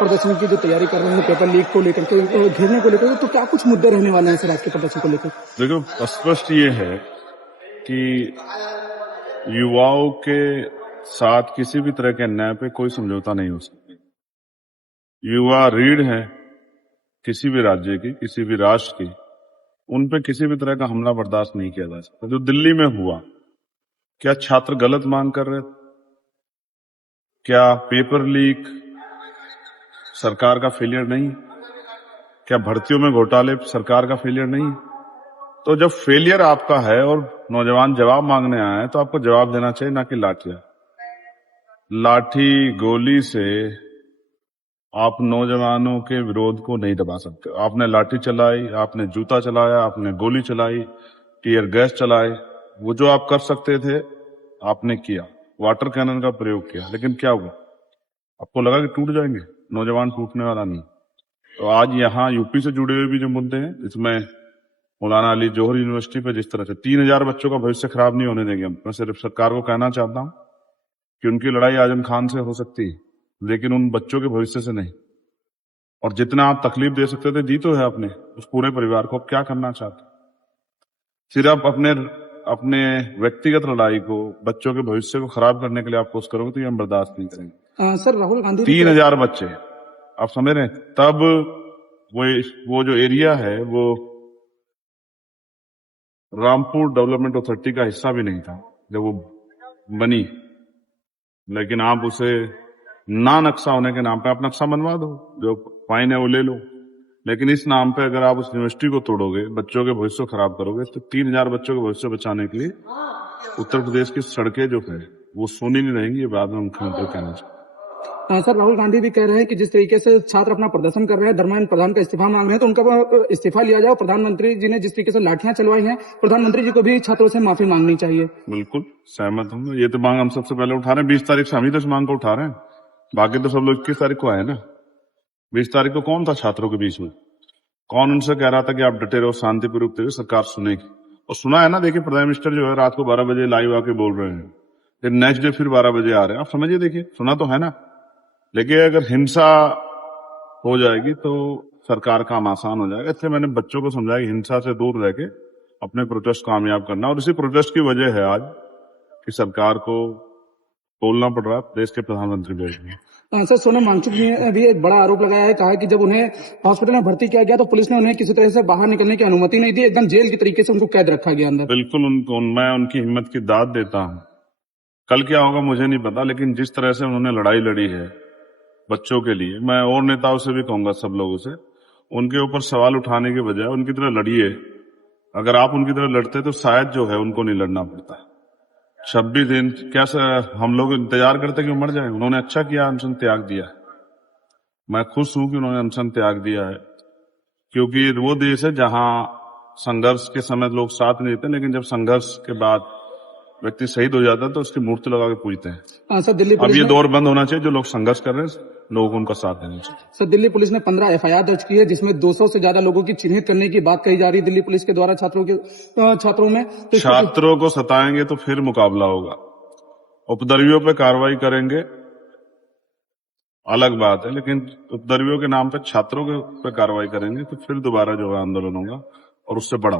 प्रदर्शन की जो तैयारी कर रहे हैं पेपर लीक को लेकर के घेरने को लेकर, तो क्या कुछ मुद्दे रहने वाले हैं सर आज के प्रदर्शन को लेकर? देखो, स्पष्ट ये है कि युवाओं के साथ किसी भी तरह के अन्याय पे कोई समझौता नहीं हो सकता। युवा रीढ़ है किसी भी राज्य की, किसी भी राष्ट्र की, उन पे किसी भी तरह का हमला बर्दाश्त नहीं किया जा सकता। जो दिल्ली में हुआ, क्या छात्र गलत मांग कर रहे थे? क्या पेपर लीक सरकार का फेलियर नहीं? क्या भर्तियों में घोटाले सरकार का फेलियर नहीं? तो जब फेलियर आपका है और नौजवान जवाब मांगने आए हैं, तो आपको जवाब देना चाहिए, ना कि लाठी गोली से आप नौजवानों के विरोध को नहीं दबा सकते। आपने लाठी चलाई, आपने जूता चलाया, आपने गोली चलाई, टीयर गैस चलाए, वो जो आप कर सकते थे आपने किया। वाटर कैनन का प्रयोग किया, लेकिन क्या हुआ? आपको लगा कि टूट जाएंगे? नौजवान टूटने वाला नहीं। तो आज यहाँ यूपी से जुड़े हुए भी जो मुद्दे हैं, इसमें मौलाना अली जौहर यूनिवर्सिटी पे जिस तरह से 3000 बच्चों का भविष्य खराब नहीं होने देंगे। मैं सिर्फ सरकार को कहना चाहता हूं कि उनकी लड़ाई आजम खान से हो सकती है, लेकिन उन बच्चों के भविष्य से नहीं। और जितना आप तकलीफ दे सकते थे दी तो है आपने उस पूरे परिवार को। अब क्या करना चाहते? सिर्फ अपने व्यक्तिगत लड़ाई को, बच्चों के भविष्य को खराब करने के लिए आप कोशिश करोगे तो ये हम बर्दाश्त नहीं करेंगे। सर राहुल गांधी 3000 बच्चे आप समझ रहे हैं? तब वो जो एरिया है वो रामपुर डेवलपमेंट अथॉरिटी का हिस्सा भी नहीं था जब वो बनी, लेकिन आप उसे ना नक्शा होने के नाम पे आप नक्शा बनवा दो, जो फाइन है वो ले लो। लेकिन इस नाम पे अगर आप उस यूनिवर्सिटी को तोड़ोगे, बच्चों के भविष्य को खराब करोगे, तो 3000 बच्चों के भविष्य बचाने के लिए उत्तर प्रदेश की सड़कें जो है वो सोनी नहीं रहेंगी। ये बाद में मुख्यमंत्री कहना चाहिए। सर राहुल गांधी भी कह रहे हैं कि जिस तरीके से छात्र अपना प्रदर्शन कर रहे हैं, धर्मेंद्र प्रधान का इस्तीफा मांग रहे हैं, तो उनका इस्तीफा लिया जाए। प्रधानमंत्री जी ने जिस तरीके से लाठियां चलवाई हैं, प्रधानमंत्री जी को भी छात्रों से माफी मांगनी चाहिए। बिल्कुल सहमत हूँ। ये तो मांग हम सबसे पहले उठा रहे हैं। 20 तारीख से हम ही तो इस मांग को उठा रहे हैं। बाकी तो सब लोग 21 तारीख को आए ना। 20 तारीख को कौन था छात्रों के बीच में? कौन उनसे कह रहा था कि आप डटे रहो, शांतिपूर्वक रहिए, सरकार सुनेगी? और सुना है ना। देखिए, प्राइम मिनिस्टर जो है रात को 12 बजे लाइव आके बोल रहे हैं, फिर नेक्स्ट डे फिर 12 बजे आ रहे हैं। आप समझिए, देखिए, सुना तो है ना। लेकिन अगर हिंसा हो जाएगी तो सरकार काम आसान हो जाएगा। इसलिए मैंने बच्चों को समझाया कि हिंसा से दूर रह के अपने प्रोटेस्ट कामयाब करना। और इसी प्रोटेस्ट की वजह है आज कि सरकार को बोलना पड़ रहा है, देश के प्रधानमंत्री बोल रहे हैं। सर सोनम वांगचुक ने भी एक बड़ा आरोप लगाया है, कहा कि जब उन्हें हॉस्पिटल में भर्ती किया गया तो पुलिस ने उन्हें किसी तरह से बाहर निकलने की अनुमति नहीं दी, एकदम जेल की तरीके से उनको कैद रखा गया अंदर। बिल्कुल, मैं उनकी हिम्मत की दाद देता हूं। कल क्या होगा मुझे नहीं पता, लेकिन जिस तरह से उन्होंने लड़ाई लड़ी है बच्चों के लिए, मैं और नेताओं से भी कहूंगा, सब लोगों से, उनके ऊपर सवाल उठाने के बजाय उनकी तरह लड़िए। अगर आप उनकी तरह लड़ते तो शायद जो है उनको नहीं लड़ना पड़ता। 26 दिन क्या हम लोग इंतजार करते कि वो मर जाए? उन्होंने अच्छा किया, अनशन त्याग दिया। मैं खुश हूं कि उन्होंने अनशन त्याग दिया है, क्योंकि वो देश है जहां संघर्ष के समय लोग साथ नहीं देते, लेकिन जब संघर्ष के बाद व्यक्ति शहीद हो जाता है तो उसकी मूर्ति लगा के पूजते हैं। सर दिल्ली अब ये दौर बंद होना चाहिए। जो लोग संघर्ष कर रहे हैं, लोगों को उनका साथ देना चाहिए। सर दिल्ली पुलिस ने 15 एफआईआर दर्ज की है, जिसमें 200 से ज्यादा लोगों की चिन्हित करने की बात कही जा रही है दिल्ली पुलिस के द्वारा छात्रों में। तो छात्रों को सताएंगे तो फिर मुकाबला होगा। उपद्रवियों पे कार्रवाई करेंगे अलग बात है, लेकिन उपद्रवियों के नाम पे छात्रों पे कार्रवाई करेंगे तो फिर दोबारा जो है आंदोलन होगा और उससे बड़ा।